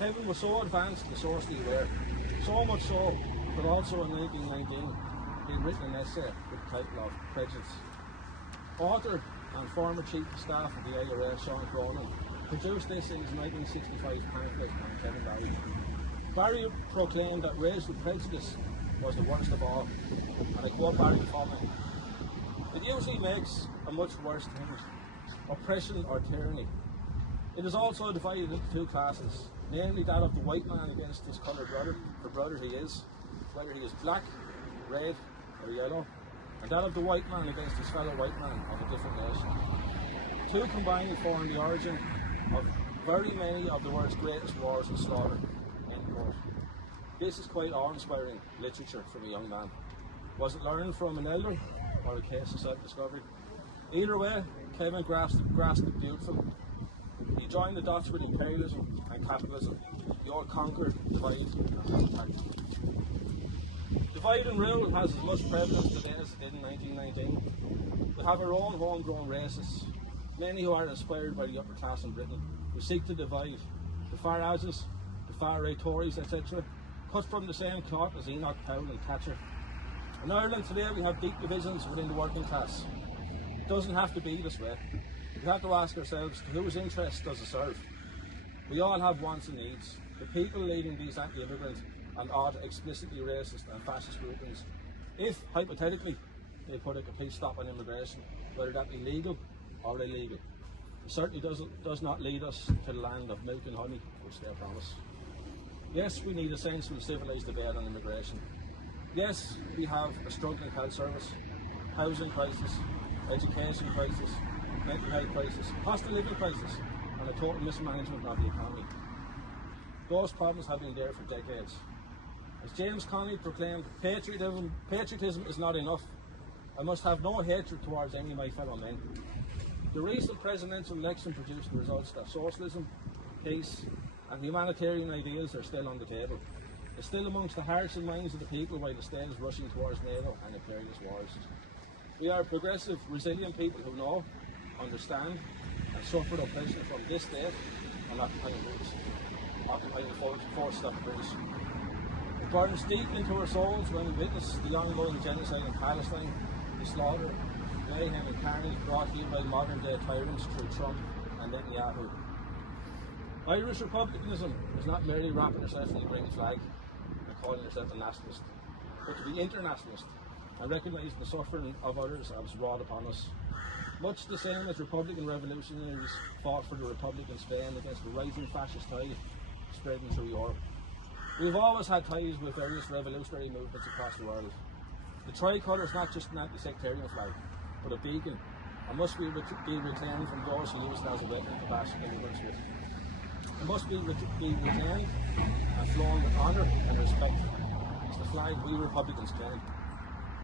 Kevin was so advanced and socially aware, so much so that also in 1919 he had written an essay with the title of Prejudice. Author and former Chief of Staff of the IRA, Sean Cronin, produced this in his 1965 pamphlet on Kevin Barry. Barry proclaimed that raised with prejudice was the worst of all, and I quote Barry the following: "It usually makes a much worse thing, oppression or tyranny. It is also divided into two classes, namely that of the white man against his coloured brother, for brother he is, whether he is black, red or yellow, and that of the white man against his fellow white man of a different nation. Two combined form the origin of very many of the world's greatest wars and slaughter." End quote. This is quite awe-inspiring literature from a young man. Was it learned from an elder or a case of self-discovery? Either way, Kevin grasped it beautiful. He joined the dots with imperialism and capitalism, the old conquer, divide and contact. Divide and rule has as much prevalence today as it did in 1919. We have our own homegrown racists, many who are inspired by the upper class in Britain, who seek to divide. The far Ages, the far right Tories, etc., cut from the same cloth as Enoch, Powell and Thatcher. In Ireland today we have deep divisions within the working class. It doesn't have to be this way. We have to ask ourselves, to whose interests does it serve? We all have wants and needs. The people leading these anti-immigrant and odd, explicitly racist and fascist groupings, if, hypothetically, they put a complete stop on immigration, whether that be legal or illegal, it certainly does not lead us to the land of milk and honey, which they promise. Yes, we need a sensible, civilised debate on immigration. Yes, we have a struggling health service, housing crisis, education crisis, mental health crisis, cost of living crisis, and a total mismanagement of the economy. Those problems have been there for decades. As James Connolly proclaimed, patriotism is not enough. I must have no hatred towards any of my fellow men. The recent presidential election produced the results that socialism, peace and humanitarian ideals are still on the table. It's still amongst the hearts and minds of the people while the state is rushing towards NATO and imperialist wars. We are progressive, resilient people who know, understand and suffer oppression from this state and occupying forces of the British. It burns deep into our souls when we witness the ongoing genocide in Palestine, the slaughter, mayhem and carnage brought here by modern day tyrants through Trump and Netanyahu. Irish republicanism is not merely wrapping herself in the green flag and calling herself a nationalist, but to be internationalist and recognising the suffering of others that was wrought upon us. Much the same as Republican revolutionaries fought for the Republic in Spain against the rising fascist tide spreading through Europe. We have always had ties with various revolutionary movements across the world. The tricolour is not just an anti-sectarian flag, but a beacon, and must be reclaimed from those who use it as a weapon to bash immigrants with. It must be retained and flown with honour and respect. It's the flag we Republicans claim.